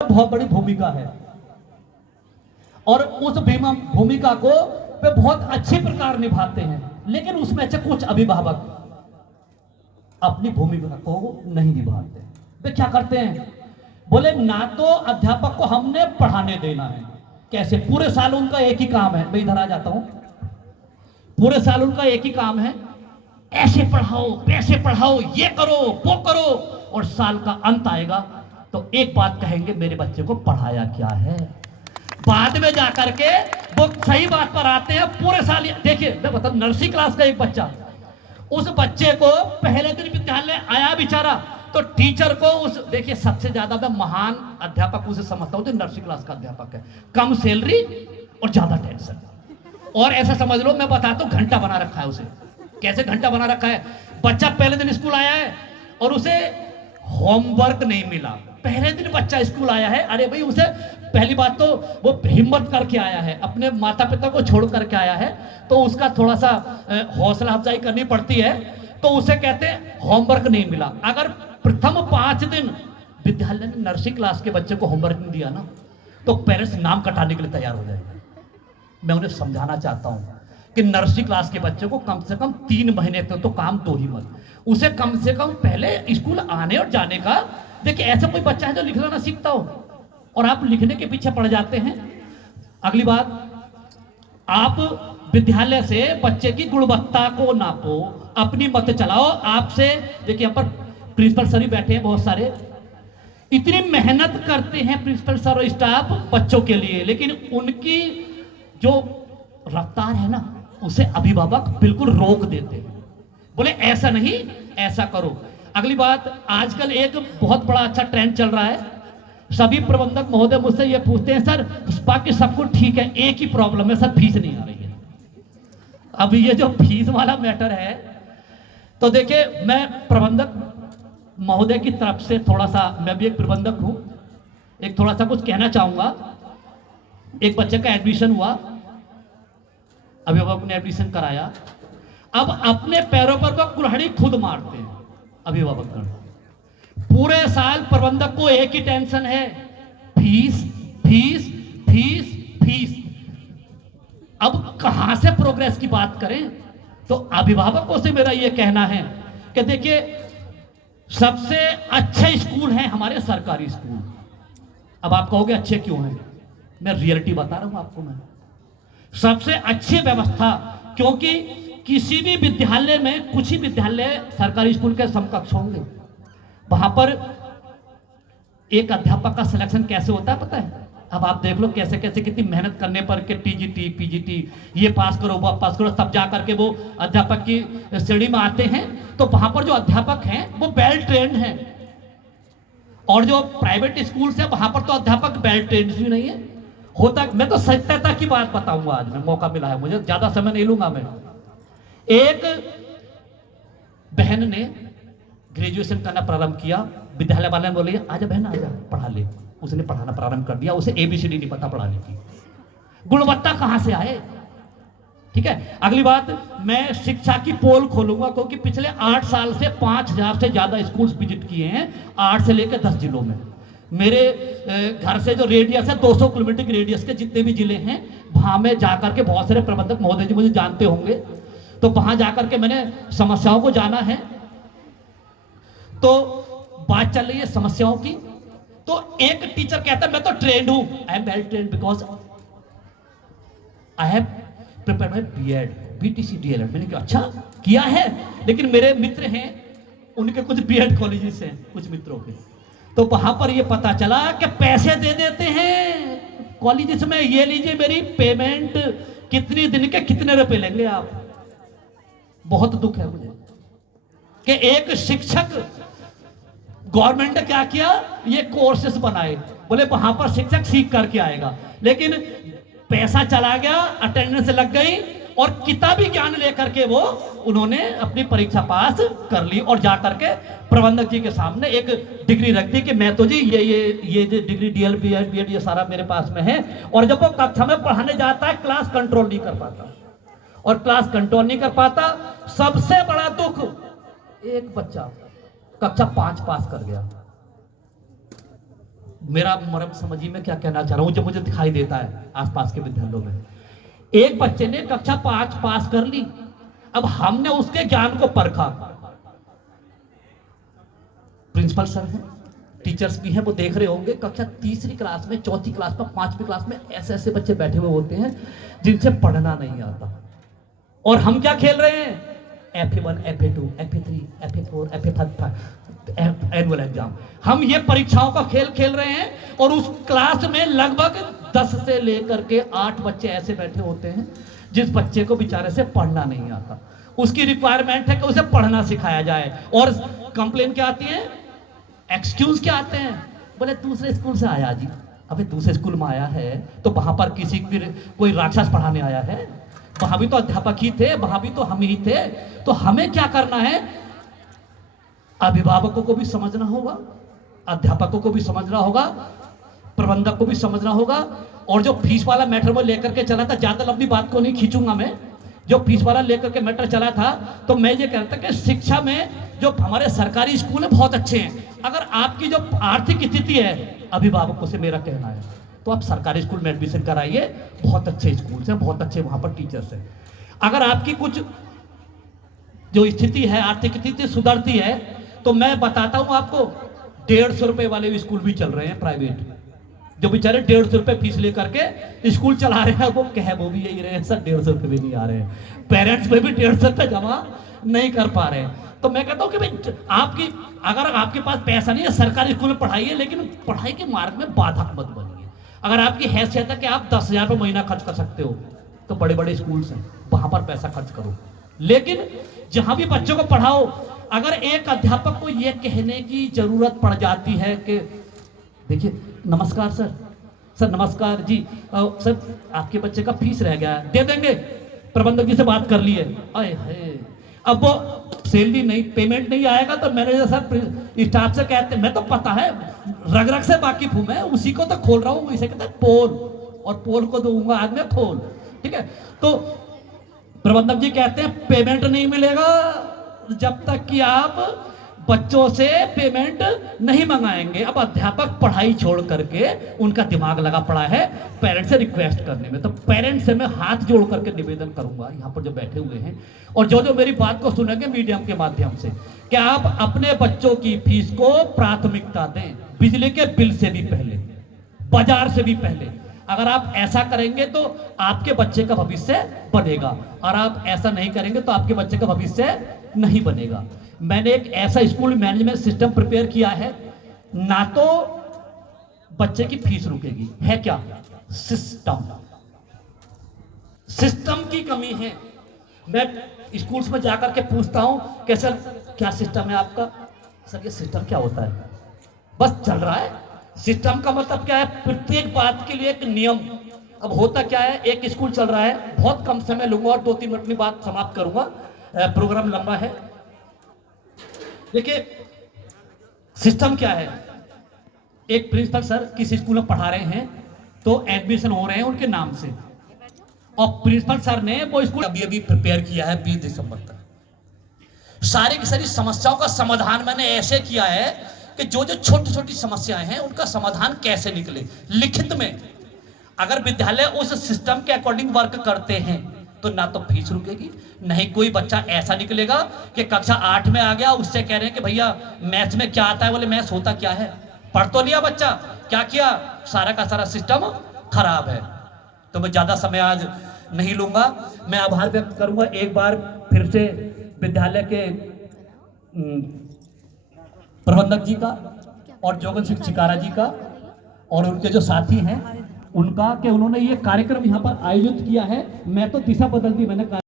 बहुत बड़ी भूमिका है और उस भूमिका को वे बहुत अच्छे प्रकार निभाते हैं, लेकिन उसमें से कुछ अभिभावक अपनी भूमिका को नहीं निभाते। वे क्या करते हैं, बोले ना तो अध्यापक को हमने पढ़ाने देना है। कैसे? पूरे साल उनका एक ही काम है, मैं इधर आ जाता हूं, पूरे साल उनका एक ही काम है, ऐसे पढ़ाओ वैसे पढ़ाओ, ये करो वो करो, और साल का अंत आएगा तो एक बात कहेंगे, मेरे बच्चे को पढ़ाया क्या है। बाद में जाकर के वो सही बात पर आते हैं। पूरे साल देखिए, मैं बता, नर्सरी क्लास का एक बच्चा, उस बच्चे को पहले दिन विद्यालय आया बेचारा, तो टीचर को उस, देखिए सबसे ज्यादा मैं महान अध्यापक उसे समझता हूं जो नर्सरी क्लास का अध्यापक है। कम सैलरी और ज्यादा टेंशन, और ऐसा समझ लो, मैं बताता हूं, घंटा बना रखा है उसे। कैसे घंटा बना रखा है? बच्चा पहले दिन स्कूल आया है और उसे होमवर्क नहीं मिला। पहले दिन बच्चा स्कूल आया है, अरे भाई उसे पहली बात तो वो हिम्मत करके आया है, अपने माता पिता को छोड़ करके आया है, तो उसका थोड़ा सा हौसला अफजाई करनी पड़ती है। तो उसे कहते हैं होमवर्क नहीं मिला। अगर प्रथम 5 दिन विद्यालय में नर्सरी क्लास के बच्चे को होमवर्क नहीं दिया ना, तो पेरेंट्स नाम कटाने के लिए तैयार हो जाएंगे। मैं उन्हें समझाना चाहता हूं कि नर्सरी क्लास के बच्चे को कम से कम 3 महीने तक तो काम दो ही मत, उसे कम से कम पहले स्कूल आने और जाने का। देखिए ऐसा कोई बच्चा है जो लिखना ना सीखता हो और आप लिखने के पीछे पड़ जाते हैं। अगली बात, आप विद्यालय से बच्चे की गुणवत्ता को नापो, अपनी मत चलाओ। आपसे देखिए, यहाँ पर प्रिंसिपल सर ही बैठे हैं बहुत सारे, इतनी मेहनत करते हैं प्रिंसिपल सर और स्टाफ बच्चों के लिए, लेकिन उनकी जो रफ्तार है ना, उसे अभिभावक बिल्कुल रोक देते हैं। बोले ऐसा नहीं, ऐसा करो। अगली बात, आजकल एक बहुत बड़ा अच्छा ट्रेंड चल रहा है, सभी प्रबंधक महोदय मुझसे ये पूछते हैं, सर बाकी सब कुछ ठीक है, एक ही प्रॉब्लम है सर, फीस नहीं आ रही है। अब ये जो फीस वाला मैटर है, तो देखिए मैं प्रबंधक महोदय की तरफ से थोड़ा सा, मैं भी एक प्रबंधक हूं, एक थोड़ा सा कुछ कहना चाहूंगा। एक बच्चे का एडमिशन हुआ, अभिभावक ने एडमिशन कराया, अब अपने पैरों पर वो कुल्हाड़ी खुद मारते हैं अभिभावक। पूरे साल प्रबंधक को एक ही टेंशन है, फीस फीस फीस फीस। अब कहां से प्रोग्रेस की बात करें? तो अभिभावकों से मेरा यह कहना है कि देखिए, सबसे अच्छे स्कूल हैं हमारे सरकारी स्कूल। अब आप कहोगे अच्छे क्यों हैं? मैं रियलिटी बता रहा हूं आपको। मैं सबसे अच्छी व्यवस्था, क्योंकि किसी भी विद्यालय में कुछ ही विद्यालय सरकारी स्कूल के समकक्ष होंगे, वहां पर एक अध्यापक का सिलेक्शन कैसे होता है पता है? अब आप देख लो कैसे कैसे कितनी मेहनत करने पर के टीजीटी पीजीटी ये पास करो वो पास करो, तब जा करके वो अध्यापक की श्रेणी में आते हैं। तो वहां पर जो अध्यापक हैं वो वेल ट्रेंड हैं, और जो प्राइवेट स्कूल से वहां पर तो अध्यापक वेल ट्रेंड भी नहीं है होता। मैं तो सत्यता की बात बताऊंगा, आज में मौका मिला है मुझे, ज्यादा समय नहीं लूंगा मैं। एक बहन ने ग्रेजुएशन करना प्रारंभ किया, विद्यालय वाले ने बोले आजा बहन आजा पढ़ा ले। उसने पढ़ाना प्रारंभ कर दिया, उसे एबीसीडी नहीं पता पढ़ाने की, गुणवत्ता कहां से आए? ठीक है। अगली बात, मैं शिक्षा की पोल खोलूंगा, क्योंकि पिछले 8 साल से 5000 से ज्यादा स्कूल विजिट किए हैं, 8 से लेकर 10 जिलों में। मेरे घर से जो रेडियस है 200 किलोमीटर की रेडियस के जितने भी जिले हैं, वहां में जाकर के बहुत सारे प्रबंधक महोदय जी मुझे जानते होंगे, तो वहां जाकर के मैंने समस्याओं को जाना है। तो बात चल रही है समस्याओं की, तो एक टीचर कहता है मैं तो ट्रेंड हूं, I am well trained because I have prepared my BEd BTC DElEd. मैंने कहा अच्छा किया है, लेकिन मेरे मित्र हैं, उनके कुछ बीएड कॉलेजेस हैं कुछ मित्रों के, तो वहां पर ये पता चला कि पैसे दे देते हैं कॉलेजेस में, ये लीजिए मेरी पेमेंट, कितनी दिन के कितने रुपए लेंगे आप। बहुत दुख है मुझे कि एक शिक्षक, गवर्नमेंट ने क्या किया, ये कोर्सेस बनाए, बोले वहां पर शिक्षक सीख करके आएगा, लेकिन पैसा चला गया, अटेंडेंस लग गई, और किताबी ज्ञान लेकर के वो उन्होंने अपनी परीक्षा पास कर ली, और जाकर के प्रबंधक जी के सामने एक डिग्री रख दी कि मैं तो जी ये जो डिग्री डीएल बीएड ये सारा मेरे पास में है। और जब वो कक्षा में पढ़ाने जाता है, क्लास कंट्रोल नहीं कर पाता, और क्लास कंट्रोल नहीं कर पाता, सबसे बड़ा दुख, एक बच्चा कक्षा 5 पास कर गया, मेरा मर्म समझिए मैं क्या कहना चाह रहा हूं, जो मुझे दिखाई देता है आसपास के विद्यालयों में। एक बच्चे ने कक्षा 5 पास कर ली, अब हमने उसके ज्ञान को परखा। प्रिंसिपल सर हैं, टीचर्स भी हैं, वो देख रहे होंगे कक्षा तीसरी क्लास में, चौथी क्लास में, 5वीं क्लास में ऐसे ऐसे बच्चे बैठे हुए होते हैं जिनसे पढ़ना नहीं आता, और हम क्या खेल रहे हैं, FA1 FA2 FA3 FA4 FA5 annual exam. हम ये परीक्षाओं का खेल खेल रहे हैं, और उस क्लास में लगभग 10 से लेकर के 8 बच्चे ऐसे बैठे होते हैं जिस बच्चे को बेचारे से पढ़ना नहीं आता। उसकी रिक्वायरमेंट है कि उसे पढ़ना सिखाया जाए, और कंप्लेन क्या आती है, एक्सक्यूज क्या आते हैं, बोले दूसरे स्कूल से आया जी। अबे दूसरे स्कूल में आया है तो वहां पर किसी कोई राक्षस पढ़ाने आया है? वहां भी तो अध्यापक ही थे, वहां भी तो हम ही थे। तो हमें क्या करना है, अभिभावकों को भी समझना होगा, अध्यापकों को भी समझना होगा, प्रबंधक को भी समझना होगा। और जो फीस वाला मैटर वो लेकर के चला था, ज्यादा लंबी बात को नहीं खींचूंगा मैं, जो फीस वाला लेकर के मैटर चला था, तो मैं ये कहता कि शिक्षा में जो हमारे सरकारी स्कूल है बहुत अच्छे हैं। अगर आपकी जो आर्थिक स्थिति है, अभिभावकों से मेरा कहना है, तो आप सरकारी स्कूल में एडमिशन कराइए, बहुत अच्छे स्कूल हैं, बहुत अच्छे वहां पर टीचर्स हैं। अगर आपकी कुछ जो स्थिति है, आर्थिक स्थिति सुधरती है, तो मैं बताता हूं आपको, 150 रुपए वाले भी स्कूल भी चल रहे हैं प्राइवेट, जो बेचारे 150 रुपए फीस लेकर के स्कूल चला रहे हैं। वो भी यही रहे हैं सर, 150 रुपए भी नहीं आ रहे हैं, पेरेंट्स में भी 150 रुपए जमा नहीं कर पा रहे हैं। तो मैं कहता हूं कि भाई आपकी, अगर आपके पास पैसा नहीं है, सरकारी स्कूल में पढ़ाइए, लेकिन पढ़ाई के मार्ग में बाधक मत बनिए। अगर आपकी हैसियत है कि आप 10,000 रुपये महीना खर्च कर सकते हो, तो बड़े बड़े स्कूल्स हैं, वहां पर पैसा खर्च करो। लेकिन जहां भी बच्चों को पढ़ाओ, अगर एक अध्यापक को यह कहने की जरूरत पड़ जाती है कि देखिए, नमस्कार सर, सर नमस्कार जी, सर आपके बच्चे का फीस रह गया है, दे देंगे, प्रबंधक जी से बात कर लिए, अरे है, अब वो सैलरी नहीं, पेमेंट नहीं आएगा तो मैनेजर सर स्टाफ से कहते हैं, मैं तो पता है रग रग से वाकिफ हूं, मैं उसी को तो खोल रहा हूं, इसे कहते हैं पोल, और पोल को दूंगा आज मैं खोल, ठीक है। तो प्रबंधक जी कहते हैं पेमेंट नहीं मिलेगा जब तक कि आप बच्चों से पेमेंट नहीं मंगाएंगे। अब अध्यापक पढ़ाई छोड़ करके उनका दिमाग लगा पड़ा है पेरेंट्स से रिक्वेस्ट करने में। तो पेरेंट्स से मैं हाथ जोड़ करके निवेदन करूंगा, यहाँ पर जो बैठे हुए हैं और जो जो मेरी बात को सुनेंगे मीडियम के माध्यम से, कि आप अपने बच्चों की फीस को प्राथमिकता दें, बिजली के बिल से भी पहले, बाजार से भी पहले। अगर आप ऐसा करेंगे तो आपके बच्चे का भविष्य बनेगा, और आप ऐसा नहीं करेंगे तो आपके बच्चे का भविष्य नहीं बनेगा। मैंने एक ऐसा स्कूल मैनेजमेंट सिस्टम प्रिपेयर किया है, ना तो बच्चे की फीस रुकेगी, है क्या, सिस्टम की कमी है। मैं स्कूल्स में जाकर के पूछता हूं कि सर क्या सिस्टम है आपका, सर ये सिस्टम क्या होता है, बस चल रहा है। सिस्टम का मतलब क्या है, प्रत्येक बात के लिए एक नियम। अब होता क्या है, एक स्कूल चल रहा है, बहुत कम समय लूंगा और 2-3 मिनट में बात समाप्त करूंगा, प्रोग्राम लंबा है। देखिए सिस्टम क्या है, एक प्रिंसिपल सर किसी स्कूल में पढ़ा रहे हैं, तो एडमिशन हो रहे हैं उनके नाम से, और प्रिंसिपल सर ने वो स्कूल अभी प्रिपेयर किया है 20 दिसंबर तक। सारी की सारी समस्याओं का समाधान मैंने ऐसे किया है कि जो जो छोटी छोटी समस्याएं हैं उनका समाधान कैसे निकले लिखित में। अगर विद्यालय उस सिस्टम के अकॉर्डिंग वर्क करते हैं तो ना तो फीस रुकेगी, नहीं कोई बच्चा ऐसा निकलेगा कि कक्षा 8 में आ गया, उससे कह रहे हैं कि भैया मैथ्स में क्या आता है, बोले मैथ्स होता क्या है, पढ़ तो लिया बच्चा, क्या किया, सारा का सारा सिस्टम खराब है। तो मैं ज्यादा समय आज नहीं लूंगा, मैं आभार व्यक्त करूंगा एक बार फिर से विद्यालय के प्रबंधक जी का और जोगन सिंह चिकारा जी का और उनके जो साथी हैं उनका, कि उन्होंने ये कार्यक्रम यहाँ पर आयोजित किया है। मैं तो दिशा बदल दी मैंने।